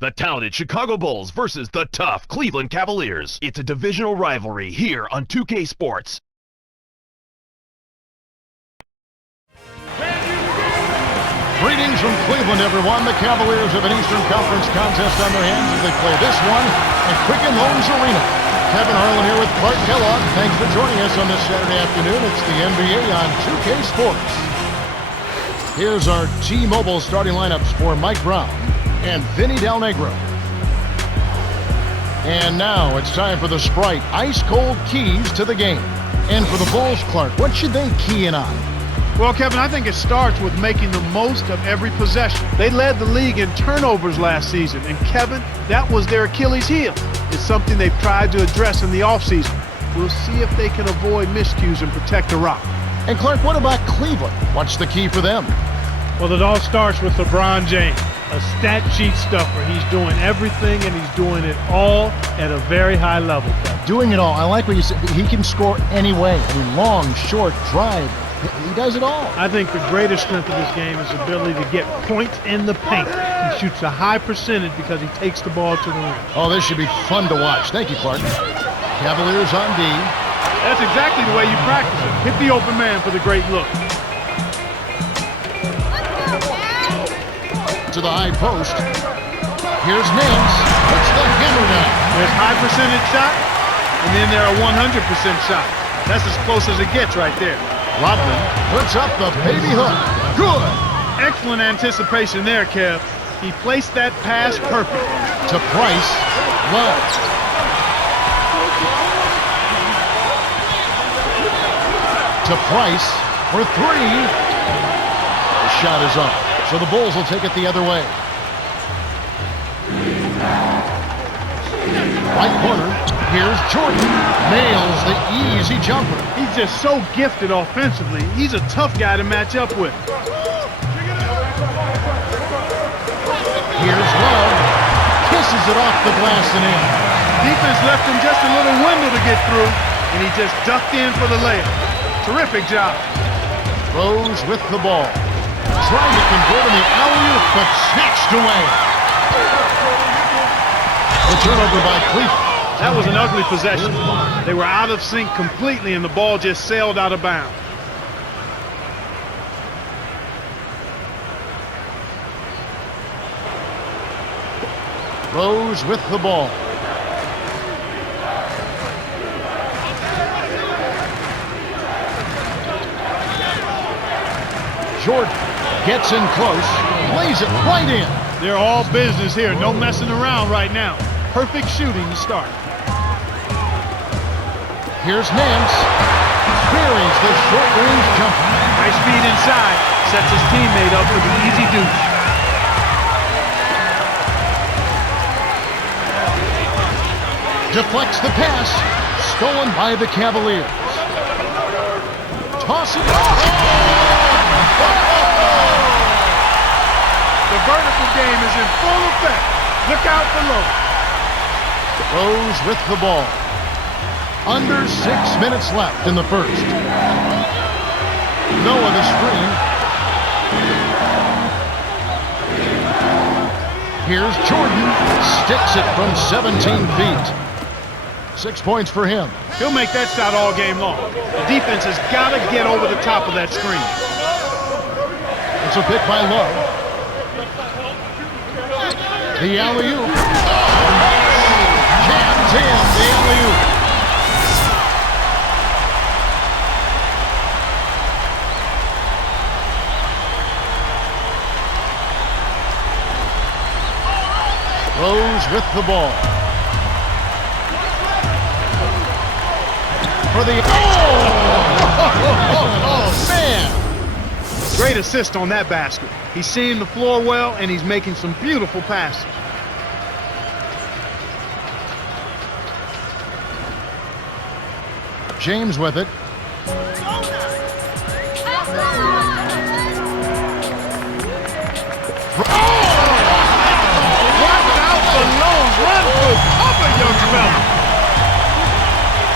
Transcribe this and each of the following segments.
The talented Chicago Bulls versus the tough Cleveland Cavaliers. It's a divisional rivalry here on 2K Sports. Greetings from Cleveland, everyone. The Cavaliers have an Eastern Conference contest on their hands as they play this one at Quicken Loans Arena. Kevin Harlan here with Clark Kellogg. Thanks for joining us on this Saturday afternoon. It's the NBA on 2K Sports. Here's our T-Mobile starting lineups for Mike Brown and Vinny Del Negro. And now it's time for the Sprite ice-cold keys to the game. And for the Bulls, Clark, what should they key in on? Well, Kevin, I think it starts with making the most of every possession. They led the league in turnovers last season, and Kevin, that was their Achilles heel. It's something they've tried to address in the offseason. We'll see if they can avoid miscues and protect the rock. And Clark, what about Cleveland? What's the key for them? Well, it all starts with LeBron James, a stat sheet stuffer. He's doing everything, and he's doing it all at a very high level, Kevin. Doing it all. I like what you said. He can score any way. I mean, long, short, drive. He does it all. I think the greatest strength of this game is the ability to get points in the paint. He shoots a high percentage because he takes the ball to the rim. Oh, this should be fun to watch. Thank you, Clark. Cavaliers on D. That's exactly the way you practice it. Hit the open man for the great look. To the high post. Here's Nance. Puts the hammer down. There's high percentage shot, and then there are 100% shots. That's as close as it gets right there. Rodman puts up the baby hook. Good. Excellent anticipation there, Kev. He placed that pass perfect. To Price. Love. To Price for three. The shot is up. So the Bulls will take it the other way. Right corner. Here's Jordan. Nails the easy jumper. He's just so gifted offensively. He's a tough guy to match up with. Here's Love. Kisses it off the glass and in. Defense left him just a little window to get through, and he just ducked in for the layup. Terrific job. Rose with the ball. Trying to convert on the alley-oop, but snatched away. The turnover by Cleveland. That was an ugly possession. They were out of sync completely, and the ball just sailed out of bounds. Rose with the ball. Jordan gets in close, lays it right in. They're all business here. No messing around right now. Perfect shooting to start. Here's Nance. Buries the short-range jumper. Nice speed inside. Sets his teammate up for the easy deuce. Deflects the pass. Stolen by the Cavaliers. Toss it. The vertical game is in full effect. Look out below. Rose with the ball. Under 6 minutes left in the first. Noah the screen. Here's Jordan. Sticks it from 17 feet. 6 points for him. He'll make that shot all game long. The defense has got to get over the top of that screen. It's a pick by Love. The alley-oop. Jams in the alley-oop. Rose with the ball. For the... Oh, man! Great assist on that basket. He's seeing the floor well, and he's making some beautiful passes. James with it.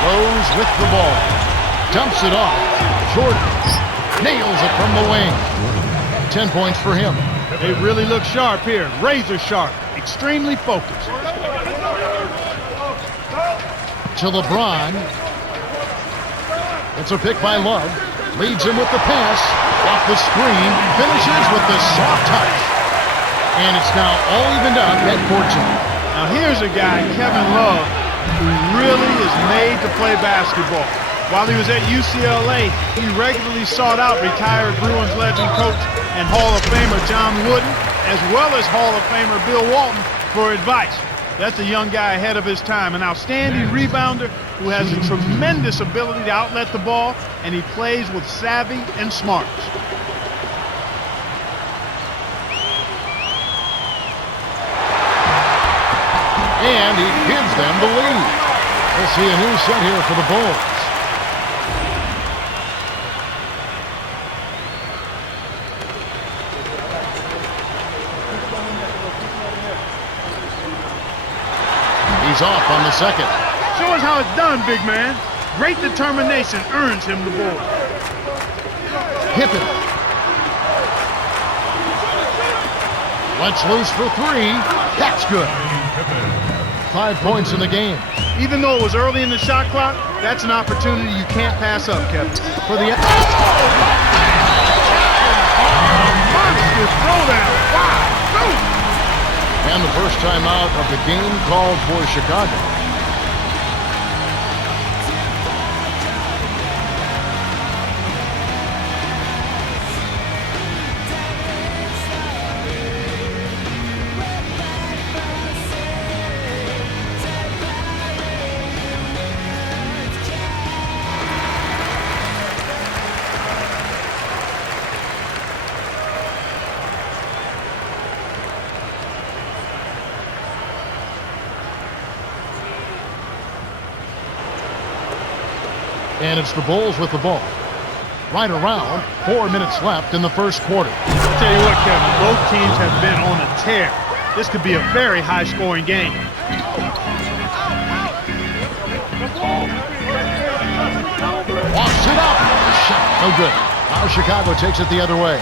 Rose with the ball. Dumps it off. Jordan nails it from the wing. 10 points for him. They really look sharp here. Razor sharp. Extremely focused. To LeBron. It's a pick by Love. Leads him with the pass. Off the screen. Finishes with the soft touch. And it's now all evened up at 14. Now here's a guy, Kevin Love, who really is made to play basketball. While he was at UCLA, he regularly sought out retired Bruins legend coach and Hall of Famer John Wooden, as well as Hall of Famer Bill Walton, for advice. That's a young guy ahead of his time, an outstanding rebounder who has a tremendous ability to outlet the ball, and he plays with savvy and smarts. And he gives them the lead. We'll see a new set here for the Bulls. He's off on the second. Show us how it's done, big man. Great determination earns him the ball. Pippen. Lets loose for three. That's good. 5 points in the game. Even though it was early in the shot clock, that's an opportunity you can't pass up, Kevin. For the monster throwdown. Wow. And the first time out of the game called for Chicago. And it's the Bulls with the ball. Right around 4 minutes left in the first quarter. I'll tell you what, Kevin, both teams have been on a tear. This could be a very high-scoring game. Walks it up. Shot no good. Now Chicago takes it the other way.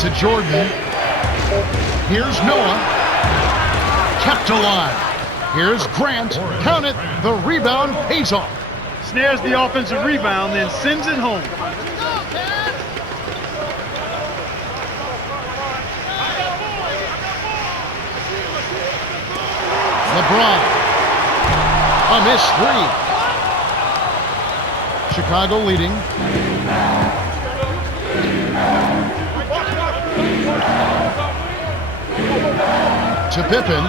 To Jordan. Here's Noah. Kept alive. Here's Grant. Count it. The rebound pays off. Snares the offensive rebound, then sends it home. LeBron. A missed three. Chicago leading. To Pippen.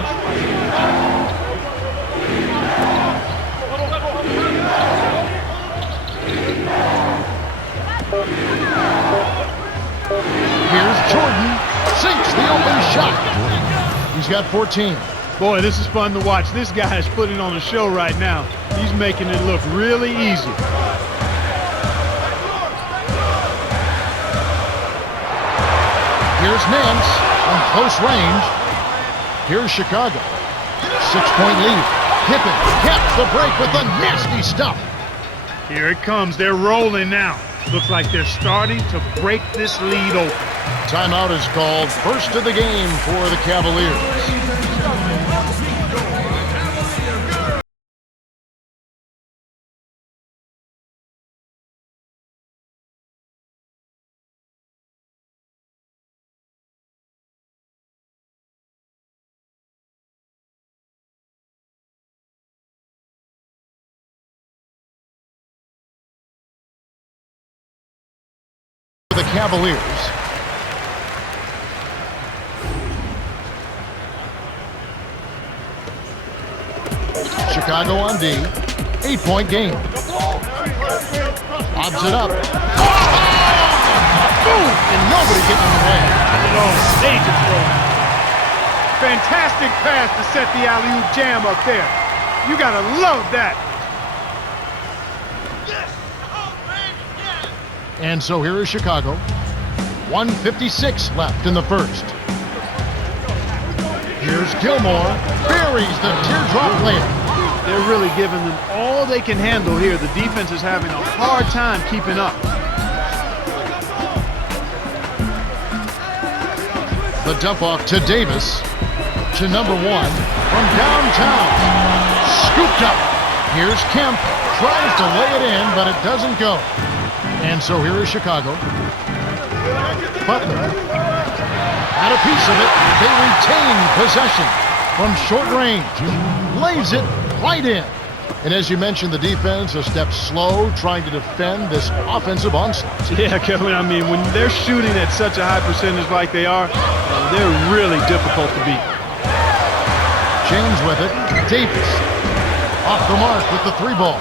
Here's Jordan. Sinks the open shot. He's got 14. Boy, this is fun to watch. This guy is putting on a show right now. He's making it look really easy. Here's Nance on close range. Here's Chicago. 6-point lead. Pippen caps the break with the nasty stuff. Here it comes. They're rolling now. Looks like they're starting to break this lead open. Timeout is called. First of the game for the Cavaliers. The Cavaliers. Chicago on D. 8-point game. Lobs it up. Boom! And nobody getting in the way. Major throw. Fantastic pass to set the alley-oop jam up there. You gotta love that. And so here is Chicago. 1:56 left in the first. Here's Gilmore. Buries the teardrop layup. They're really giving them all they can handle here. The defense is having a hard time keeping up. The dump off to Davis. To number 1 from downtown. Scooped up. Here's Kemp. Tries to lay it in, but it doesn't go. And so here is Chicago. Butler. Had a piece of it. They retain possession from short range. Lays it right in. And as you mentioned, the defense a step slow, trying to defend this offensive onslaught. Yeah, Kevin, I mean, when they're shooting at such a high percentage like they are, they're really difficult to beat. James with it. Davis. Off the mark with the 3 ball.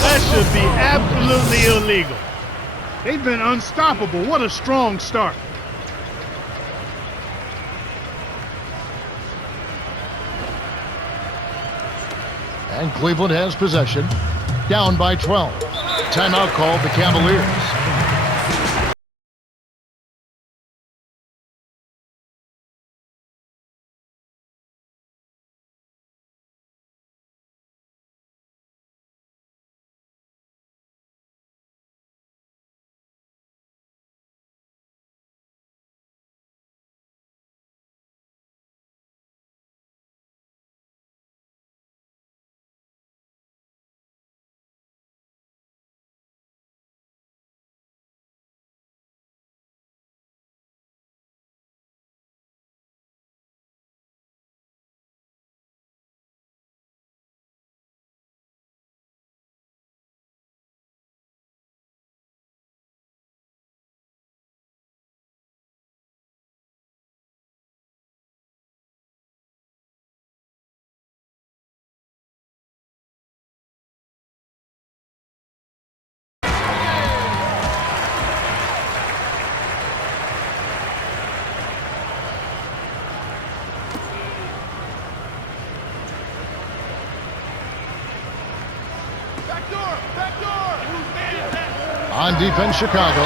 That should be absolutely illegal. They've been unstoppable. What a strong start. And Cleveland has possession. Down by 12. Timeout called the Cavaliers. On defense, Chicago.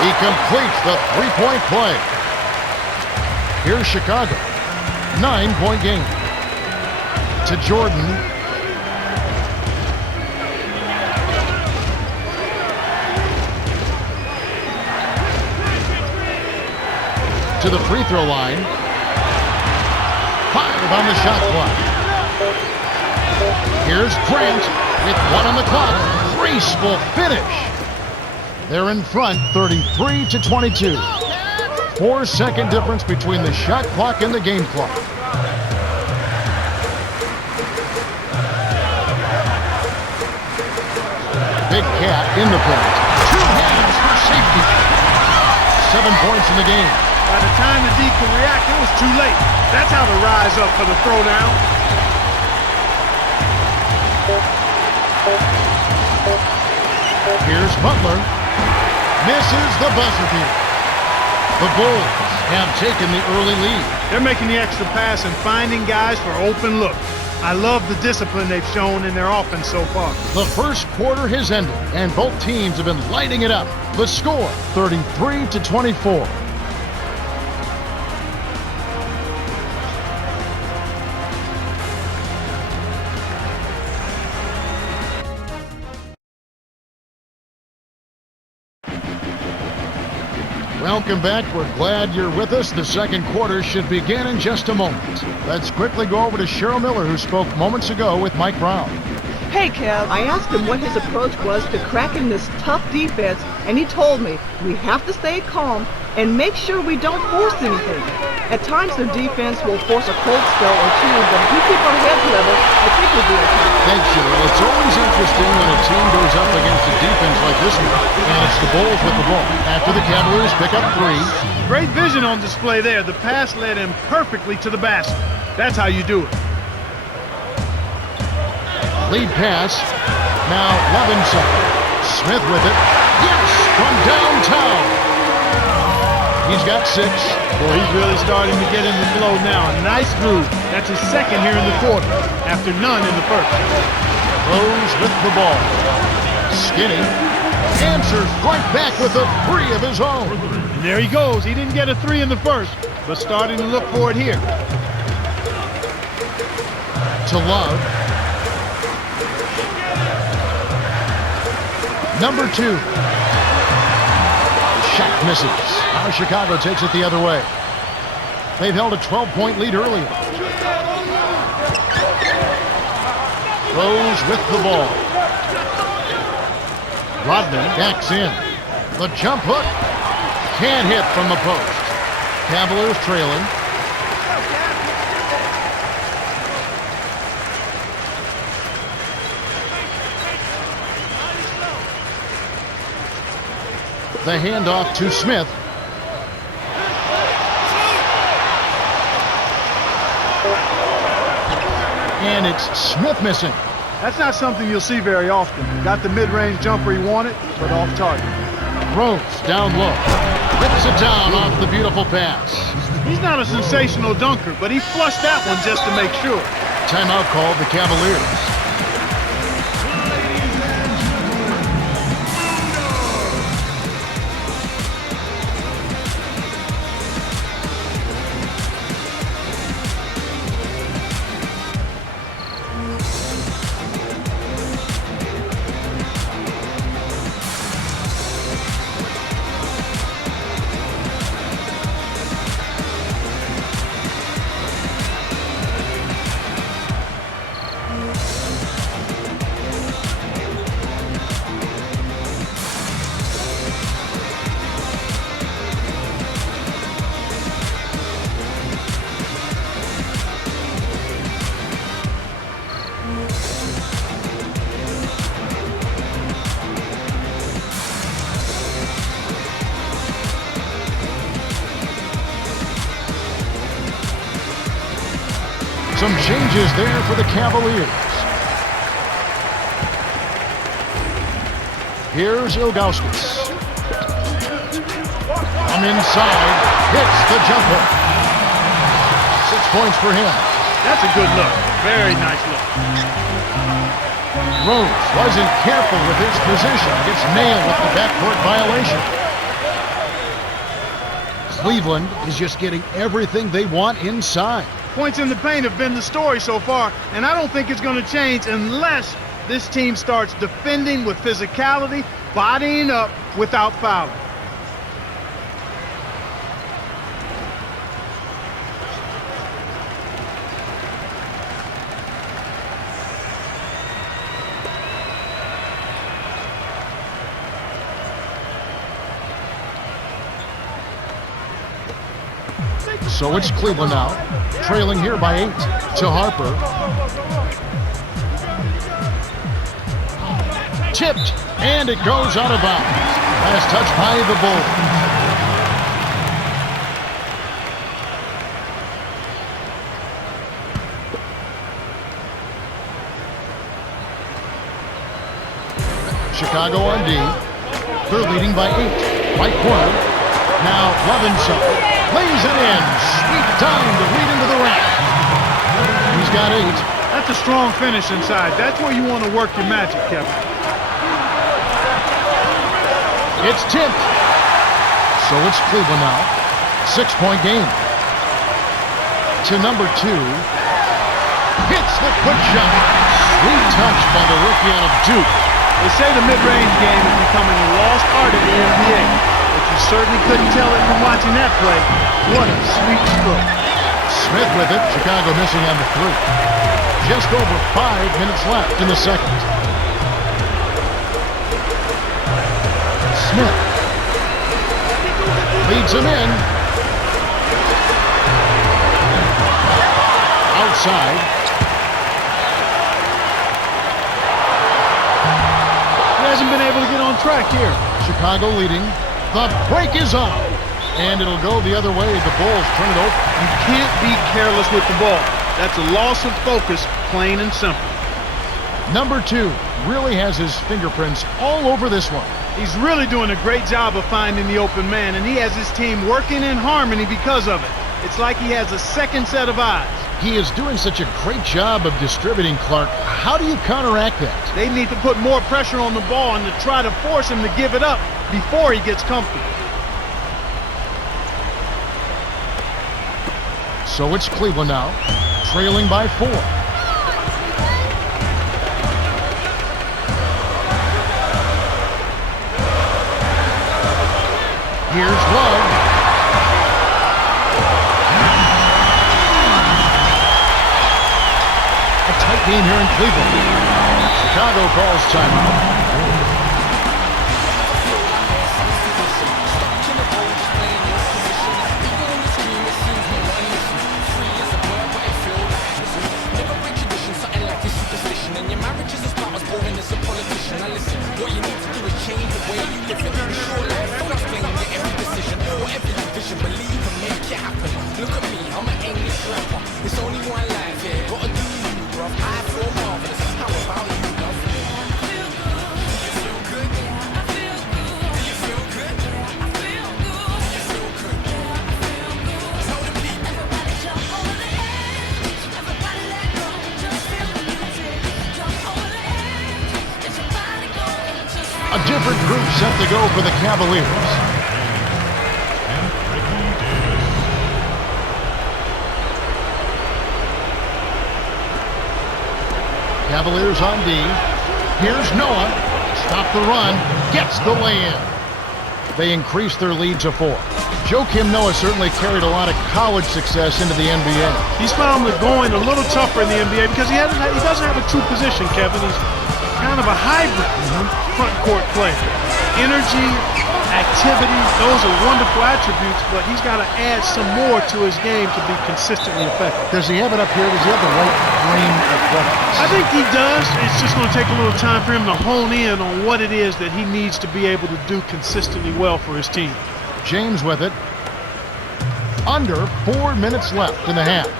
He completes the three-point play. Here's Chicago. 9-point game. To Jordan. To the free throw line. 5 on the shot clock. Here's Grant with 1 on the clock. Graceful finish. They're in front 33-22. 4-second difference between the shot clock and the game clock. Big Cat in the paint. 2 hands for safety. 7 points in the game. By the time the D could react, it was too late. That's how to rise up for the throwdown. Here's Butler. Misses the buzzer beater. The Bulls have taken the early lead. They're making the extra pass and finding guys for open look. I love the discipline they've shown in their offense so far. The first quarter has ended, and both teams have been lighting it up. The score, 33-24. Welcome back. We're glad you're with us. The second quarter should begin in just a moment. Let's quickly go over to Cheryl Miller, who spoke moments ago with Mike Brown. Hey, Kev, I asked him what his approach was to cracking this tough defense, and he told me we have to stay calm and make sure we don't force anything. At times, their defense will force a cold spell or two, but if we keep our heads level, I think we'll be okay. Thanks, Cheryl. It's always interesting when a team goes up against a defense like this one, and it's the Bulls with the ball. After the Cavaliers pick up 3. Great vision on display there. The pass led him perfectly to the basket. That's how you do it. Lead pass. Now Levinson. Smith with it. Yes, from downtown. He's got 6. Boy, he's really starting to get in the flow now. A nice groove. That's his second here in the quarter, after none in the first. Rose with the ball. Skinny answers right back with a 3 of his own. And there he goes. He didn't get a 3 in the first, but starting to look for it here. To Love. Number 2. Shot misses. Now Chicago takes it the other way. They've held a 12-point lead earlier. Rose with the ball. Rodman backs in. The jump hook. Can't hit from the post. Cavaliers trailing. The handoff to Smith. And it's Smith missing. That's not something you'll see very often. Got the mid-range jumper he wanted, but off target. Rose down low. Rips it down off the beautiful pass. He's not a sensational dunker, but he flushed that one just to make sure. Timeout called the Cavaliers. Some changes there for the Cavaliers. Here's Ilgauskas. From inside, hits the jumper. 6 points for him. That's a good look. Very nice look. Rose wasn't careful with his position. Gets nailed with the backcourt violation. Cleveland is just getting everything they want inside. Points in the paint have been the story so far, and I don't think it's going to change unless this team starts defending with physicality, bodying up without fouling. So it's Cleveland now, trailing here by 8 to Harper. Tipped, and it goes out of bounds. Last touch by the Bulls. Chicago on D. They're leading by 8. Right corner. Now Levinson. Lays it in. Sweet time to lead into the rack. He's got 8. That's a strong finish inside. That's where you want to work your magic, Kevin. It's tipped. So it's Cleveland now. 6-point game. To number 2. Hits the quick shot. Sweet touch by the rookie out of Duke. They say the mid-range game is becoming a lost art in the NBA. But you certainly couldn't tell it from watching that play. What a sweet stroke. Smith with it. Chicago missing on the 3. Just over 5 minutes left in the second. Smith leads him in. Outside. He hasn't been able to get on track here. Chicago leading. The break is on. And it'll go the other way. The Bulls turn it over. You can't be careless with the ball. That's a loss of focus, plain and simple. Number 2 really has his fingerprints all over this one. He's really doing a great job of finding the open man, and he has his team working in harmony because of it. It's like he has a second set of eyes. He is doing such a great job of distributing, Clark. How do you counteract that? They need to put more pressure on the ball and to try to force him to give it up before he gets comfortable. So it's Cleveland now, trailing by 4. Here's Love. A tight game here in Cleveland. Chicago calls timeout. A different group set to go for the Cavaliers. Cavaliers on D. Here's Noah. Stop the run. Gets the lay-in. They increase their lead to 4. Joakim Noah certainly carried a lot of college success into the NBA. He's found the going a little tougher in the NBA because he doesn't have a true position, Kevin. He's kind of a hybrid front court player. Energy, activity, those are wonderful attributes, but he's got to add some more to his game to be consistently effective. Does he have it up here? Does he have the right frame of reference? I think he does. It's just going to take a little time for him to hone in on what it is that he needs to be able to do consistently well for his team. James with it. Under 4 minutes left in the half.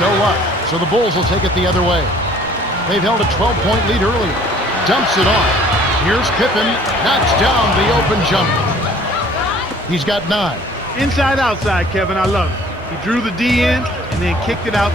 No luck, so the Bulls will take it the other way. They've held a 12-point lead earlier. Dumps it off. Here's Pippen, knocks down the open jumper. He's got 9. Inside, outside, Kevin, I love it. He drew the D in and then kicked it out.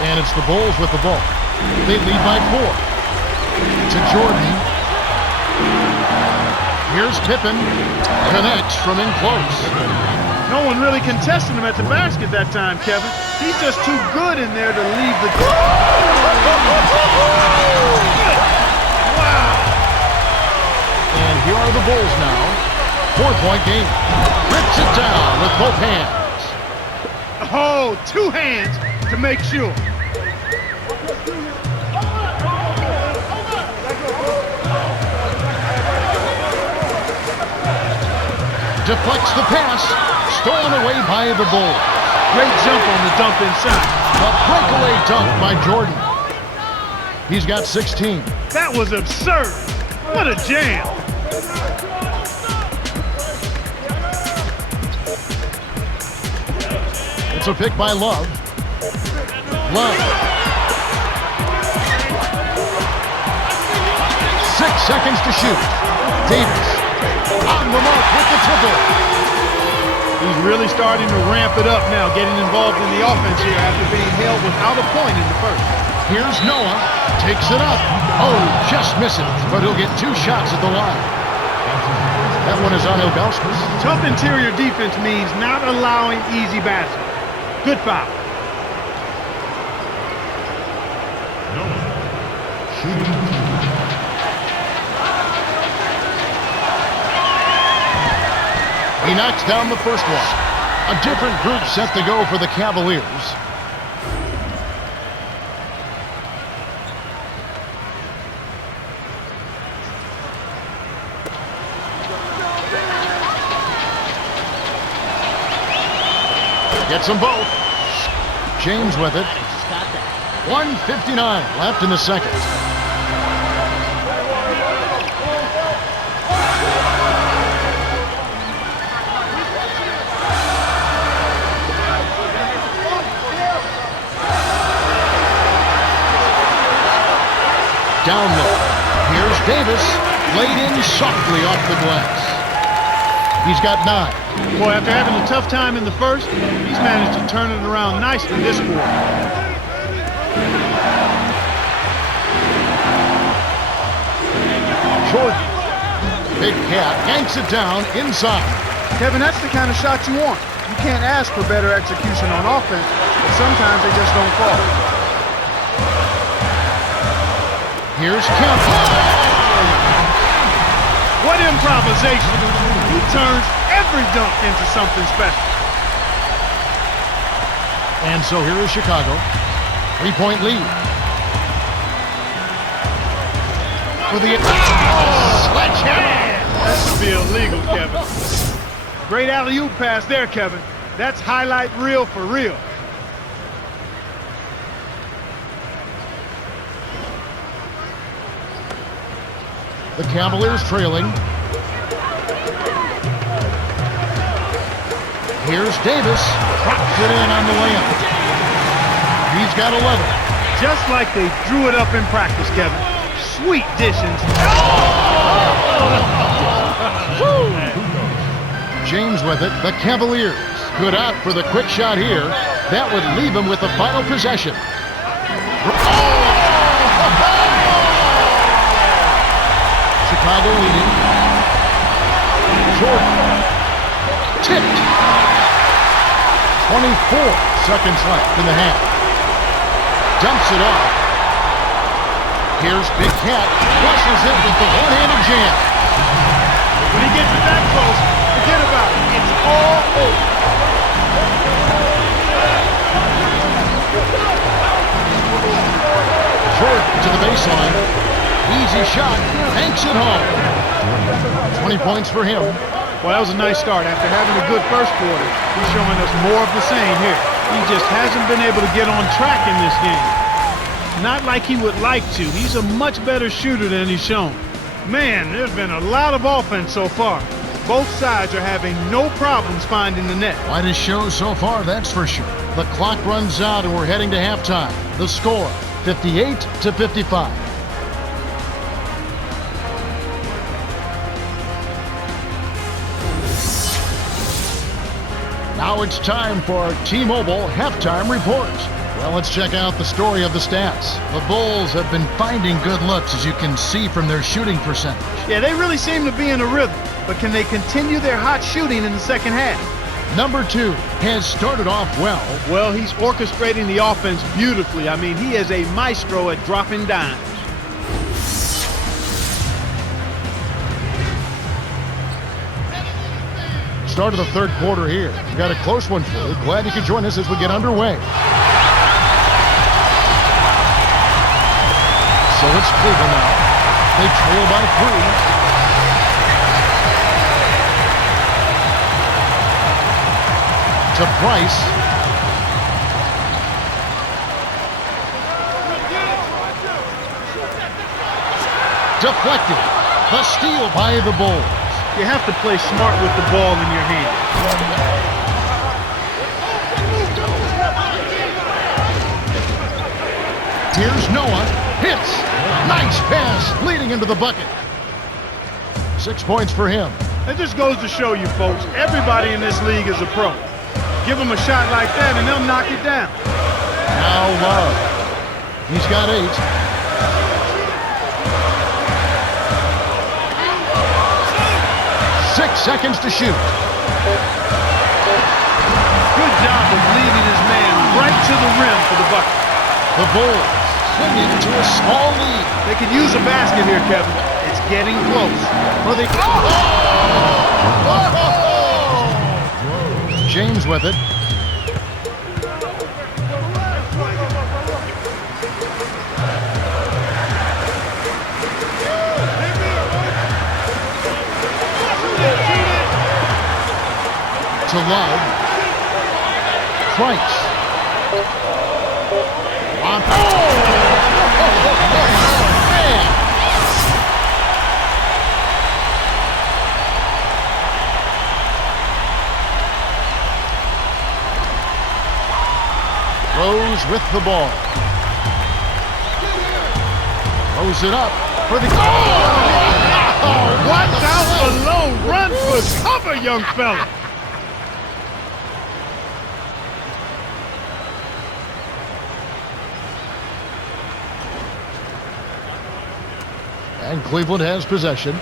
And it's the Bulls with the ball. They lead by 4. To Jordan. Here's Pippen. Connects from in close. No one really contested him at the basket that time, Kevin. He's just too good in there to leave the... Wow! And here are the Bulls now. 4-point game. Rips it down with both hands. Oh, 2 hands to make sure. Deflects the pass. Stolen away by the Bulls. Great jump on the dump inside. A breakaway dunk by Jordan. He's got 16. That was absurd. What a jam. It's a pick by Love. Love. 6 seconds to shoot. Davis on the mark with the triple. He's really starting to ramp it up now, getting involved in the offense here after being held without a point in the first. Here's Noah. Takes it up. Oh, just misses, but he'll get 2 shots at the line. That one is on Ilgauskas. Tough interior defense means not allowing easy baskets. Good foul. He knocks down the first one. A different group set to go for the Cavaliers. Gets them both. James with it. 1:59 left in the second. Down low. Here's Davis. Laid in softly off the glass. He's got 9. Boy, after having a tough time in the first, he's managed to turn it around nicely this quarter. Jordan. Big Cat yanks it down inside. Kevin, that's the kind of shot you want. You can't ask for better execution on offense, but sometimes they just don't fall. Here's Kemp. What improvisation! He turns every dunk into something special. And so here is Chicago. 3-point lead. For the sledgehammer. That should be illegal, Kevin. Great alley-oop pass there, Kevin. That's highlight reel for real. The Cavaliers trailing. Here's Davis. Drops it in on the layup. He's got 11. Just like they drew it up in practice, Kevin. Sweet distance. James with it. The Cavaliers. Good out for the quick shot here. That would leave him with the final possession. Chicago leading. Jordan. Tipped. 24 seconds left in the half. Dumps it off. Here's Big Cat. Flushes it with the one-handed jam. When he gets it that close, forget about it. It's all over. Jordan to the baseline. Easy shot. Hanks it home. 20 points for him. Well, that was a nice start. After having a good first quarter, he's showing us more of the same here. He just hasn't been able to get on track in this game. Not like he would like to. He's a much better shooter than he's shown. Man, there's been a lot of offense so far. Both sides are having no problems finding the net. Quite a show so far, that's for sure. The clock runs out and we're heading to halftime. The score, 58-55. Now it's time for our T-Mobile halftime report. Well, let's check out the story of the stats. The Bulls have been finding good looks, as you can see from their shooting percentage. Yeah, they really seem to be in a rhythm, but can they continue their hot shooting in the second half? Number 2 has started off well. Well, he's orchestrating the offense beautifully. I mean, he is a maestro at dropping dimes. Start of the third quarter here. We've got a close one for you. Glad you could join us as we get underway. So it's Cleveland now. They trail by 3. To Price. Deflected. The steal by the Bulls. You have to play smart with the ball in your hand. Here's Noah. Hits. Nice pass. Leading into the bucket. 6 points for him. That just goes to show you, folks, everybody in this league is a pro. Give them a shot like that and they'll knock it down. Now Love. He's got 8. 6 seconds to shoot. Good job of leading his man right to the rim for the bucket. The Bulls clinging to a small lead. They could use a basket here, Kevin. It's getting close. For the James with it. To Love. strikes. On. Oh! Man! Rose with the ball. Throws it up for the... Oh, watch out below. Run for cover, young fella. And Cleveland has possession.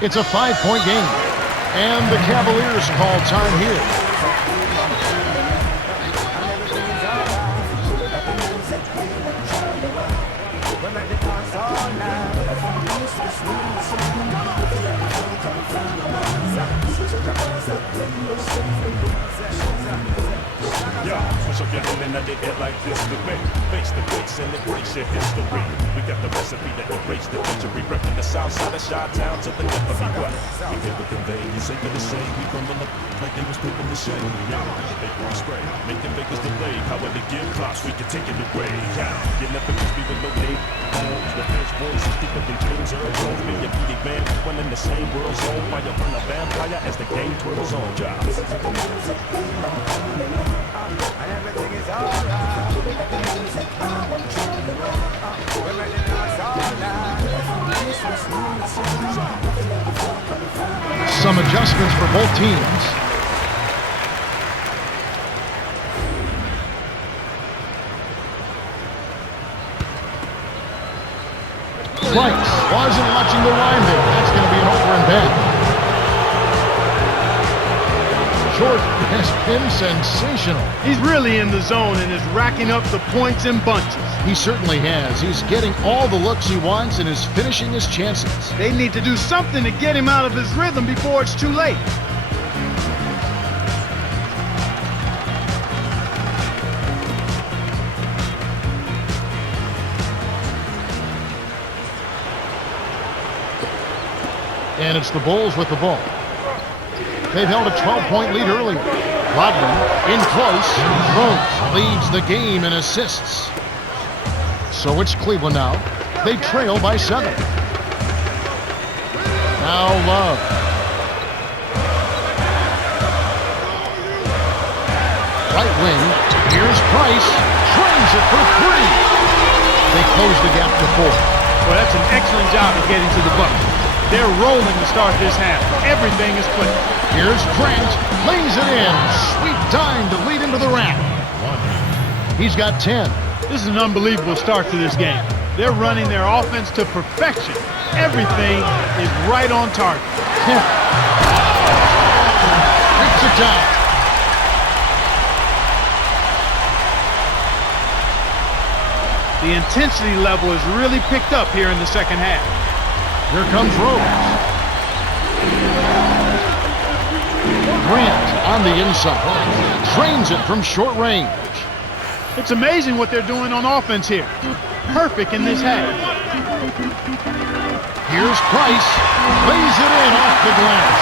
It's a 5-point game. And the Cavaliers call time here. Push up your hand and I did it like this to me. Face to face and embrace your history. We got the recipe that erase the injury. Repping the south side of Chi-Town to the death of me. What? We never convey. You say for the same. We crumble up like they was proving the shame. Yeah, they gon' spray. Making fakers delay. However, give clocks, we can take it away. Yeah, you never miss me with no name. The French boys is deeper than dreams. Jones, me and PD man, one in the same world zone. Fire run a vampire as the game twirls on. Yeah. Everything is alright. Some adjustments for both teams. Strikes. Wasn't watching the line there. That's going to be an over and back. Jordan has been sensational. He's really in the zone and is racking up the points in bunches. He certainly has. He's getting all the looks he wants and is finishing his chances. They need to do something to get him out of his rhythm before it's too late. And it's the Bulls with the ball. They've held a 12-point lead earlier. Rodman in close. Rose leads the game in assists. So it's Cleveland now. They trail by 7. Now Love. Right wing. Here's Price. Trains it for 3. They close the gap to 4. Well, that's an excellent job of getting to the bucket. They're rolling to start this half. Everything is clicking. Here's Grant. Lays it in. Sweet time to lead into the rack. He's got 10. This is an unbelievable start to this game. They're running their offense to perfection. Everything is right on target. Breaks it down. The intensity level is really picked up here in the second half. Here comes Rose. Grant on the inside. Trains it from short range. It's amazing what they're doing on offense here. Perfect in this half. Here's Price. Lays it in off the glass.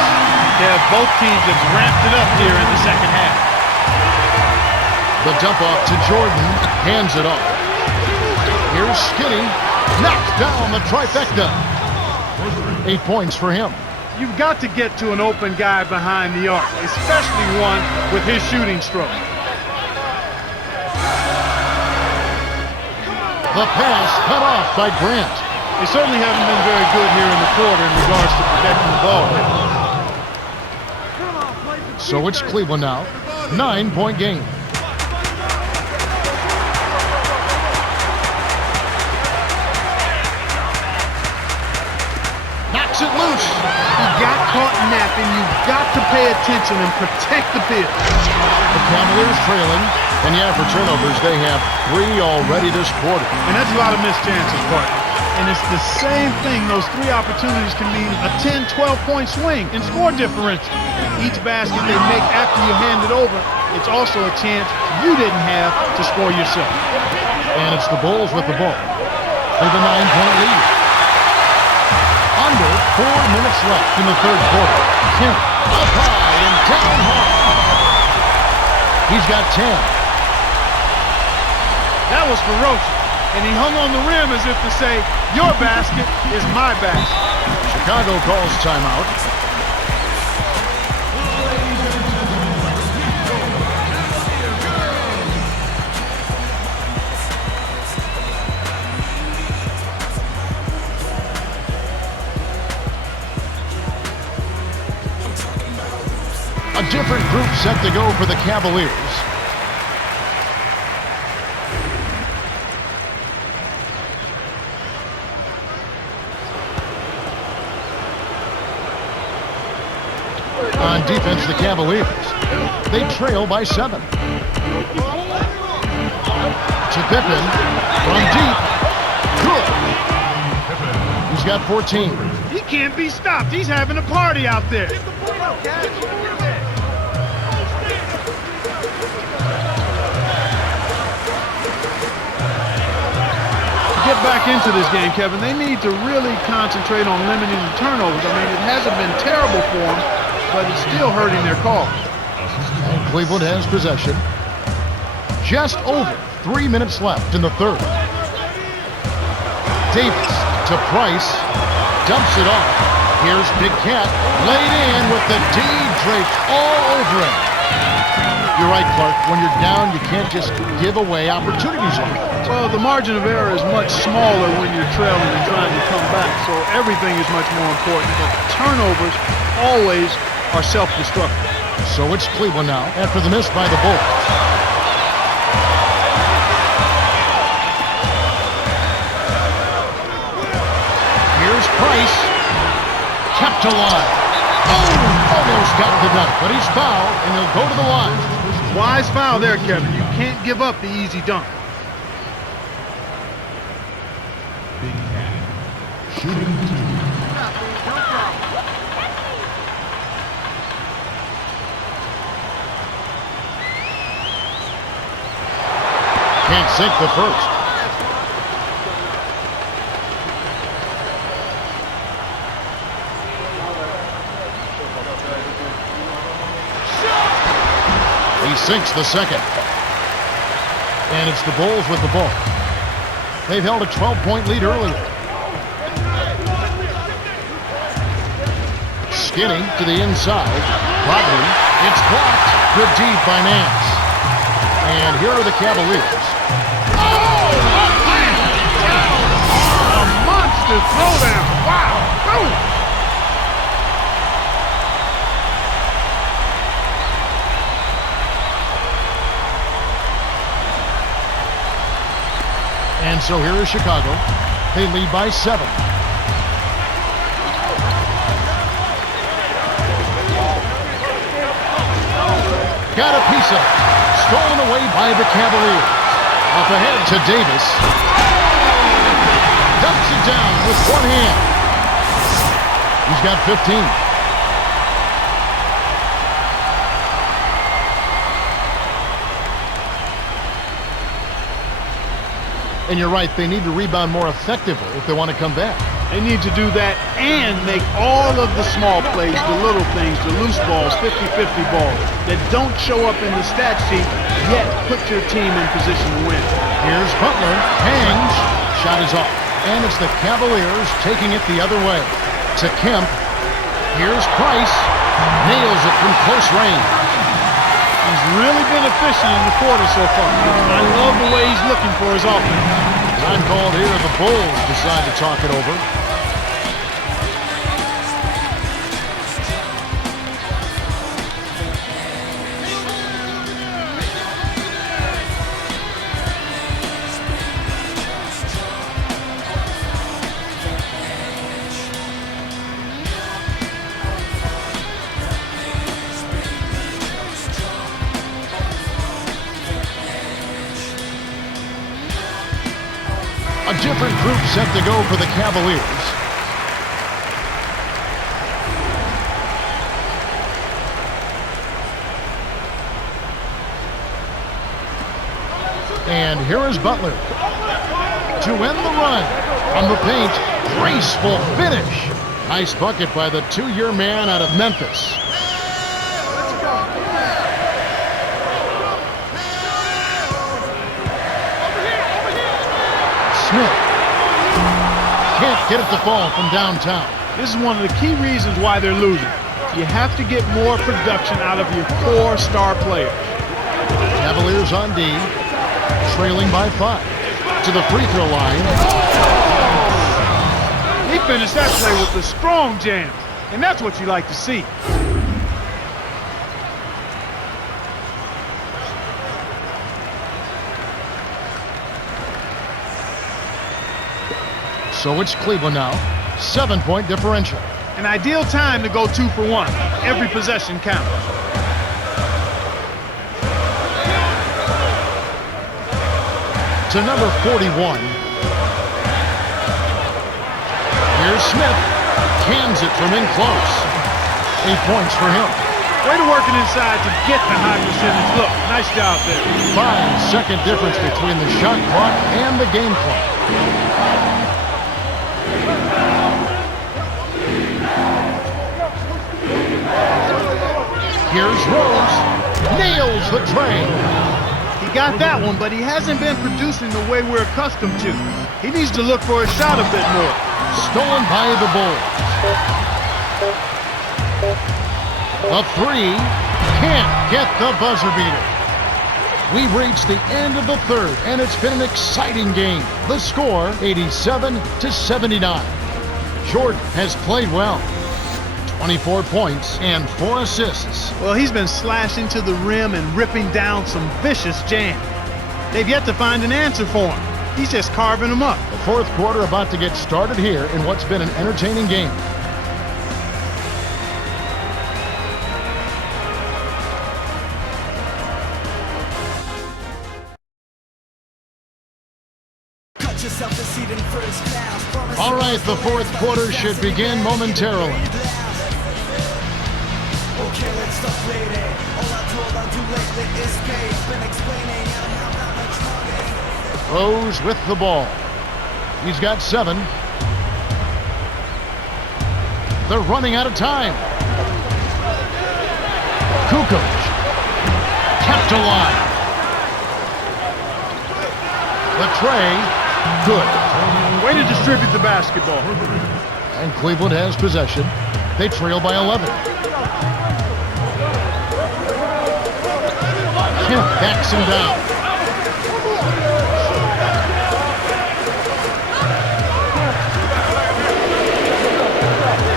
Yeah, both teams have ramped it up here in the second half. The dump off to Jordan. Hands it off. Here's Skinny. Knocks down the trifecta. 8 points for him. You've got to get to an open guy behind the arc, especially one with his shooting stroke. The pass cut off by Grant. They certainly haven't been very good here in the quarter in regards to protecting the ball. So it's Cleveland now. 9-point game. Knocks it loose. He got caught napping. You've got to pay attention and protect the field. The Cavaliers trailing. And yeah, for turnovers, they have 3 already this quarter. And that's a lot of missed chances, partner. And it's the same thing. Those 3 opportunities can mean a 10, 12-point swing in score differential. Each basket they make after you hand it over, it's also a chance you didn't have to score yourself. And it's the Bulls with the ball. With a 9-point lead. Under 4 minutes left in the third quarter. Kemp up high and down hard. He's got 10. That was ferocious. And he hung on the rim as if to say, your basket is my basket. Chicago calls timeout. A different group set to go for the Cavaliers. On defense, the Cavaliers. They trail by 7. To Pippen. From deep. Good. He's got 14. He can't be stopped. He's having a party out there. Get back into this game, Kevin. They need to really concentrate on limiting the turnovers. I mean, it hasn't been terrible for them, but it's still hurting their cause. And Cleveland has possession. Just over 3 minutes left in the third. Davis to Price. Dumps it off. Here's Big Cat. Laid in with the D draped all over him. You're right, Clark. When you're down, you can't just give away opportunities like that. Well, the margin of error is much smaller when you're trailing and trying to come back, so everything is much more important. But turnovers always are self-destructive. So it's Cleveland now after the miss by the Bulls. Here's Price. Kept alive. Oh, almost got the dunk, but he's fouled, and he'll go to the line. Wise foul there, Kevin. You can't give up the easy dunk. Can't sink the first. He sinks the second. And it's the Bulls with the ball. They've held a 12-point lead earlier. Skinny to the inside. Rodman. It's blocked. Good D by Nance. And here are the Cavaliers. Oh! A monster throwdown. Wow. Boom. And so here is Chicago. They lead by 7. Got a piece of it. Stolen away by the Cavaliers. Up ahead to Davis. Dumps it down with one hand. He's got 15. And you're right, they need to rebound more effectively if they want to come back. They need to do that and make all of the small plays, the little things, the loose balls, 50-50 balls that don't show up in the stat sheet, yet put your team in position to win. Here's Butler, hangs, shot is off. And it's the Cavaliers taking it the other way. To Kemp, here's Price, nails it from close range. He's really been efficient in the quarter so far. I love the way he's looking for his offense. Time called here. The Bulls decide to talk it over. A different group set to go for the Cavaliers. And here is Butler to end the run. From the paint, graceful finish. Nice bucket by the 2-year man out of Memphis. Smith. Can't get it to fall from downtown. This is one of the key reasons why they're losing. You have to get more production out of your core star players. Cavaliers on D, trailing by 5. To the free throw line. He finished that play with a strong jam, and that's what you like to see. So it's Cleveland now. 7-point differential. An ideal time to go 2 for 1. Every possession counts. To number 41. Here's Smith. Cans it from in close. 8 points for him. Way to work it inside to get the high percentage look. Nice job there. 5-second difference between the shot clock and the game clock. Here's Rose. Nails the tray. He got that one, but he hasn't been producing the way we're accustomed to. He needs to look for a shot a bit more. Stolen by the Bulls. A 3. Can't get the buzzer beater. We've reached the end of the third, and it's been an exciting game. The score, 87-79. Jordan has played well. 24 points and 4 assists. Well, he's been slashing to the rim and ripping down some vicious jams. They've yet to find an answer for him. He's just carving them up. The fourth quarter about to get started here in what's been an entertaining game. All right, the fourth quarter should begin momentarily. Okay, let's stop waiting. All I do lately is pay. Been explaining how much money. Rose with the ball. He's got 7. They're running out of time. Kukoc kept alive. The tray, good. Way to distribute the basketball. And Cleveland has possession. They trail by 11. Kemp backs him down.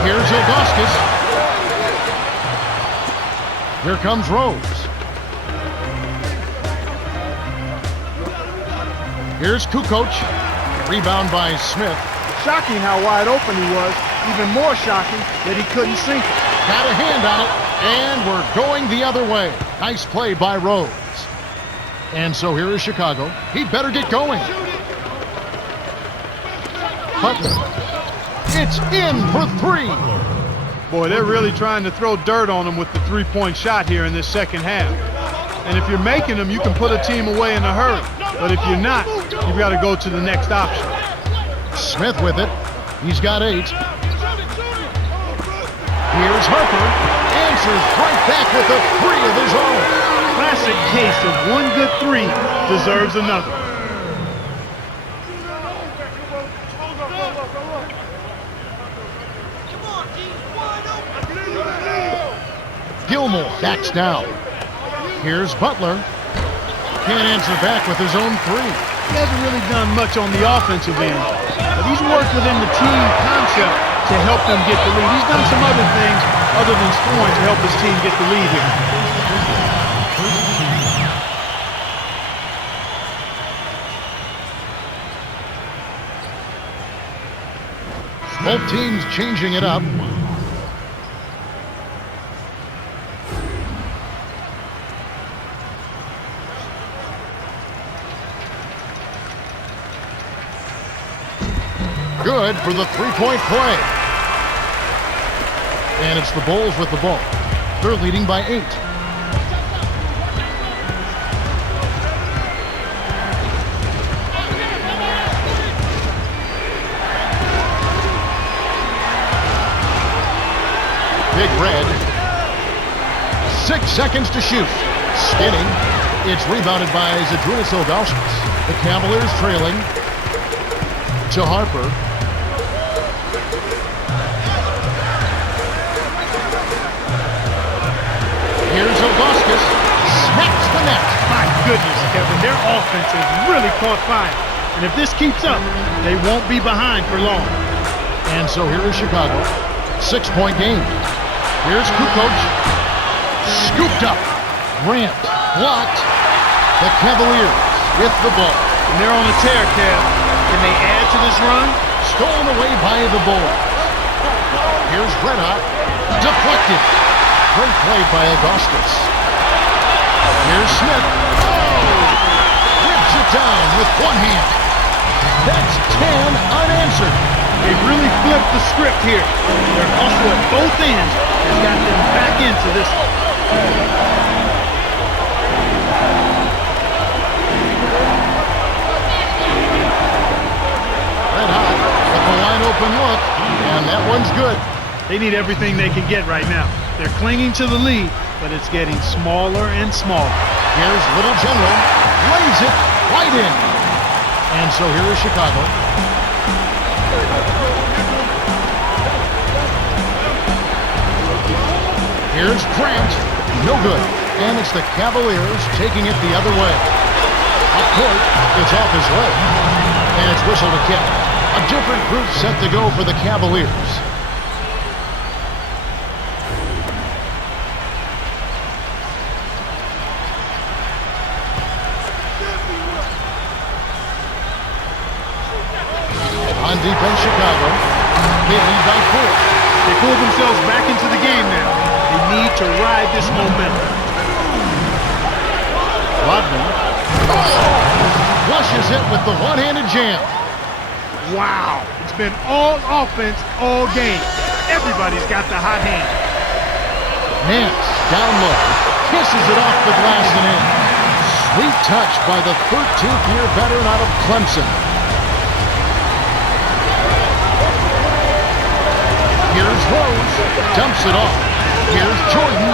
Here's Ilgauskas. Here comes Rose. Here's Kukoc. Rebound by Smith. Shocking how wide open he was. Even more shocking that he couldn't sink it. Got a hand on it, and we're going the other way. Nice play by Rose. And so here is Chicago. He better get going. Butler. It's in for 3. Boy, they're really trying to throw dirt on him with the three-point shot here in this second half. And if you're making them, you can put a team away in a hurry. But if you're not, you've got to go to the next option. Smith with it. He's got 8. Here's Harper. Answers right back with a 3 of his own. Classic case of one good 3 deserves another. Gilmore backs down. Here's Butler. Can't answer back with his own 3. He hasn't really done much on the offensive end, but he's worked within the team concept to help them get the lead. He's done some other things other than scoring to help his team get the lead here. Both teams changing it up. Good for the three-point play. And it's the Bulls with the ball. They're leading by 8. Big Red. 6 seconds to shoot. Spinning. It's rebounded by Zydrunas Ilgauskas. The Cavaliers trailing. to Harper. Here's Augustus. Smacks the net. My goodness, Kevin, their offense has really caught fire. And if this keeps up, they won't be behind for long. And so here is Chicago. 6-point game. Here's Kukoc. Scooped up. Grant. Blocked. The Cavaliers with the ball. And they're on a tear, Kev. Can they add to this run? Stolen away by the Bulls. Here's Red Hot. Deflected. Great play by Augustus. Here's Smith. Oh! Rips it down with one hand. That's 10 unanswered. They really flipped the script here. Their hustle at both ends has got them back into this. Red Hot with a wide open look, and that one's good. They need everything they can get right now. They're clinging to the lead, but it's getting smaller and smaller. Here's Little General. Lays it right in. And so here is Chicago. Here's Grant. No good. And it's the Cavaliers taking it the other way. Up court, it's off his leg. And it's whistled a kick. A different group set to go for the Cavaliers. On defense, Chicago. They lead by 4. They pull themselves back into the game now. They need to ride this momentum. Rodman flushes it with the one-handed jam. Wow, it's been all offense all game. Everybody's got the hot hand. Nance down low. Kisses it off the glass and in. Sweet touch by the 13th year veteran out of Clemson. Here's Rose. Dumps it off. Here's Jordan.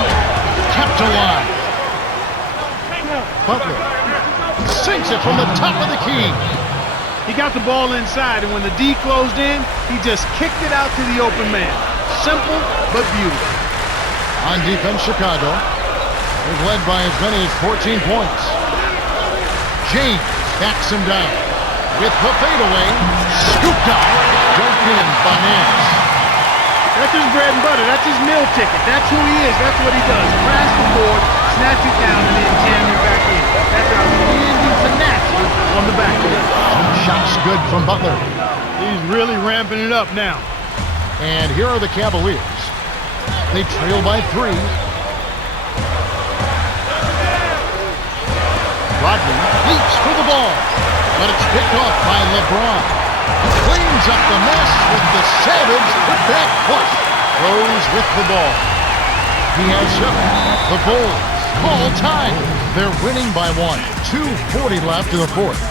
Kept alive. Butler sinks it from the top of the key. He got the ball inside, and when the D closed in, he just kicked it out to the open man. Simple, but beautiful. On defense, Chicago is led by as many as 14 points. James backs him down with the fadeaway. Scooped up. Dunked in by Nance. That's his bread and butter. That's his meal ticket. That's who he is. That's what he does. Crash the board, snatch it down, and then jam it back in. That's outstanding tenacity on the back end. Shots good from Butler. He's really ramping it up now. And here are the Cavaliers. They trail by 3. Rodman leaps for the ball, but it's picked off by LeBron. Cleans up the mess with the savage back push. Rose with the ball. He has 7. The Bulls all time. They're winning by 1. 2:40 left in the fourth.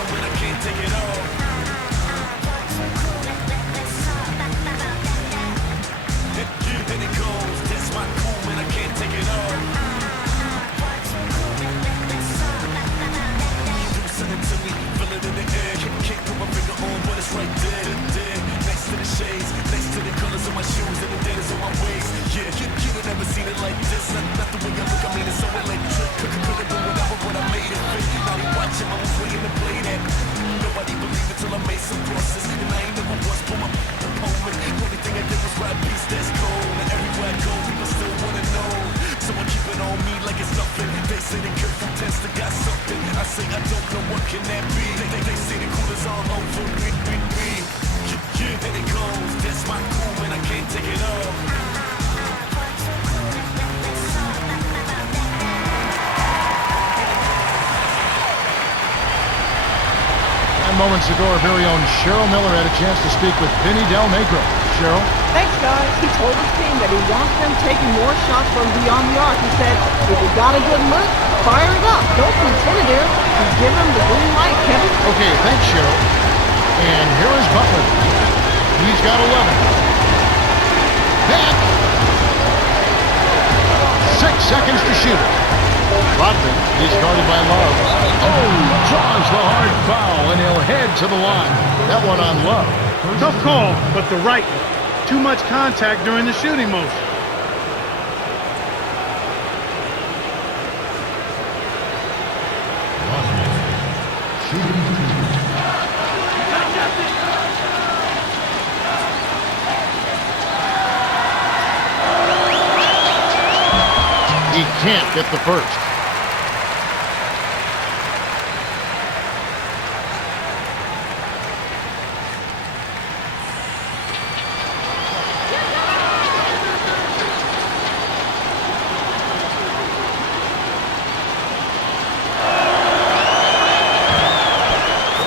Moments ago, our very own Cheryl Miller had a chance to speak with Vinny Del Negro. Cheryl? Thanks, guys. He told his team that he wants them taking more shots from beyond the arc. He said, if you got a good look, fire it up. Don't be tentative. He's giving them the green light, Kevin. Okay, thanks, Cheryl. And here is Butler. He's got 11. Back. 6 seconds to shoot. Rodman, he's guarded by Love. Oh, draws the hard foul, and he'll head to the line. That one on Love. Tough call, but the right one. Too much contact during the shooting motion. He can't get the first.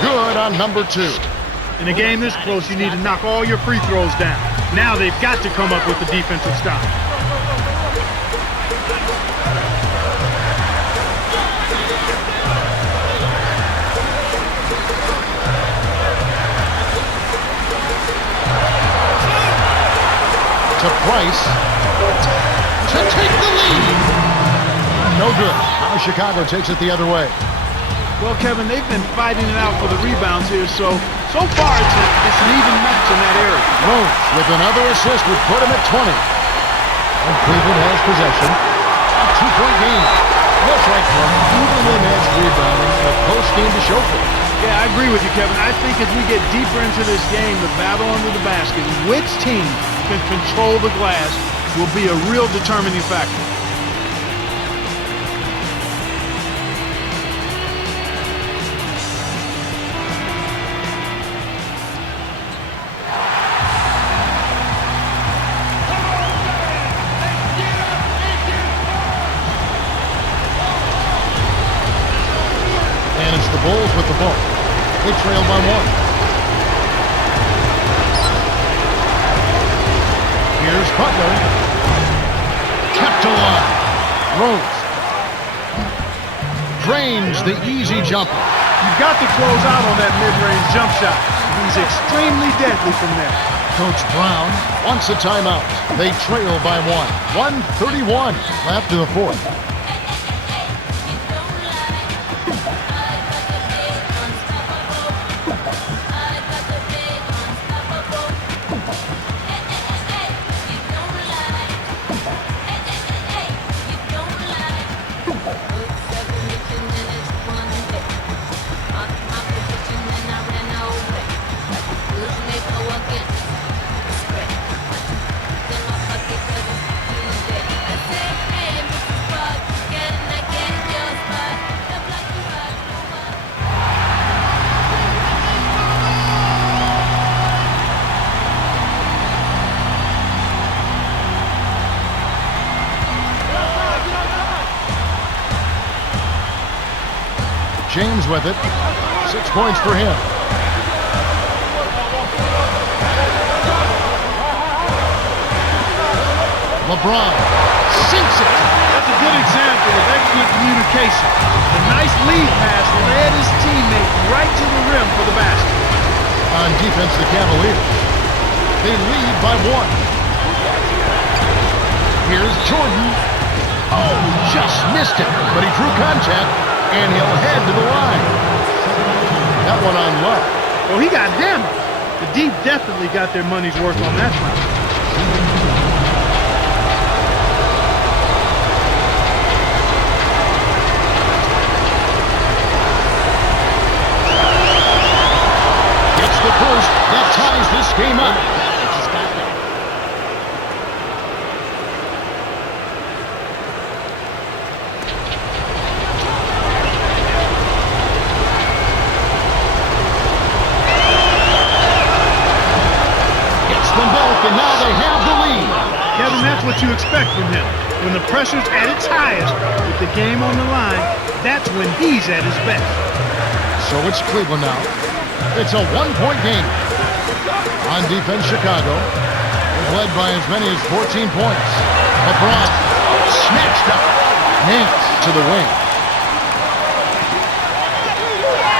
Good on number 2. In a game this close, you need to knock all your free throws down. Now they've got to come up with the defensive stop. To Price. To take the lead. No good. Now Chicago takes it the other way. Well, Kevin, they've been fighting it out for the rebounds here, so far it's an even match in that area. Rose with another assist would put him at 20. And Cleveland has possession. A 2-point game. Looks like an evenly matched rebounding, a post game to show for it. Yeah, I agree with you, Kevin. I think as we get deeper into this game, the battle under the basket, which team can control the glass will be a real determining factor. And it's the Bulls with the ball. They trail by 1. Here's Butler. Kept alive. Rose. Drains the easy jumper. You've got to close out on that mid-range jump shot. He's extremely deadly from there. Coach Brown wants a timeout. They trail by 1. 1:31 left in the fourth. James with it. 6 points for him. LeBron sinks it. That's a good example of excellent communication. The nice lead pass led his teammate right to the rim for the basket. On defense, the Cavaliers. They lead by 1. Here's Jordan. Oh, just missed it, but he drew contact, and he'll head to the line. That one on Love. Well, he got hammered. The Deep definitely got their money's worth on that foul. Gets the first. That ties this game up. And now they have the lead. Kevin, that's what you expect from him. When the pressure's at its highest, with the game on the line, that's when he's at his best. So it's Cleveland now. It's a 1-point game. On defense, Chicago is led by as many as 14 points. LeBron snatched up. Nance to the wing.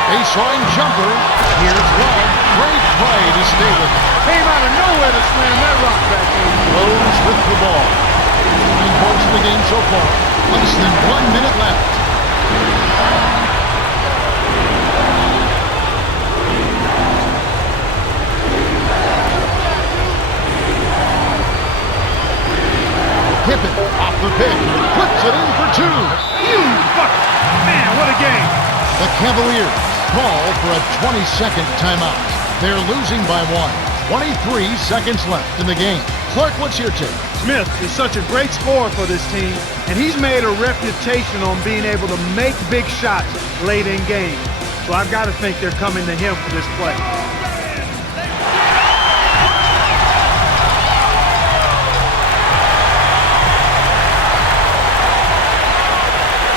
Baseline jumper. Here's Love. Great play to stay with it. Came out of nowhere to slam that rock back in. Rose with the ball. 9 points in the game so far. Less than 1 minute left. Pippen off the pick, puts it in for two. Huge bucket. Man, what a game. The Cavaliers call for a 20-second timeout. They're losing by one. 23 seconds left in the game. Clark, what's your take? Smith is such a great scorer for this team, and he's made a reputation on being able to make big shots late in games. So I've got to think they're coming to him for this play.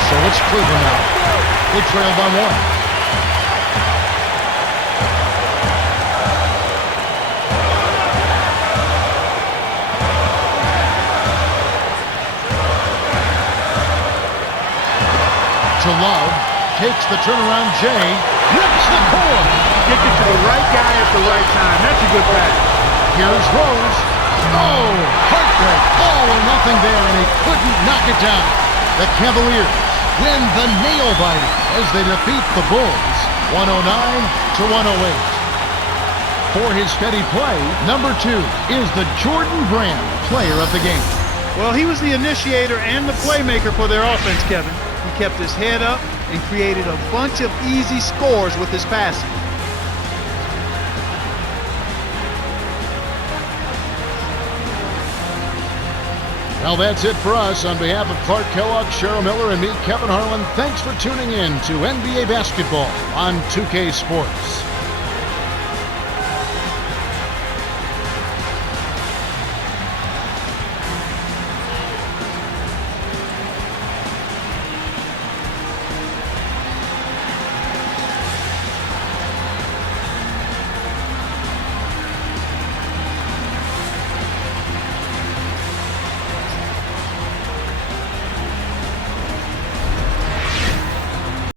So it's Cleveland now. They trail by one. To Love, takes the turnaround J, rips the core. Get it to the right guy at the right time. That's a good pass. Here's Rose. Oh, heartbreak. All or nothing there, and he couldn't knock it down. The Cavaliers win the nail-biter as they defeat the Bulls, 109-108. For his steady play, number 2 is the Jordan Brand player of the game. Well, he was the initiator and the playmaker for their offense, Kevin. He kept his head up and created a bunch of easy scores with his passing. Well, that's it for us. On behalf of Clark Kellogg, Cheryl Miller, and me, Kevin Harlan, thanks for tuning in to NBA Basketball on 2K Sports.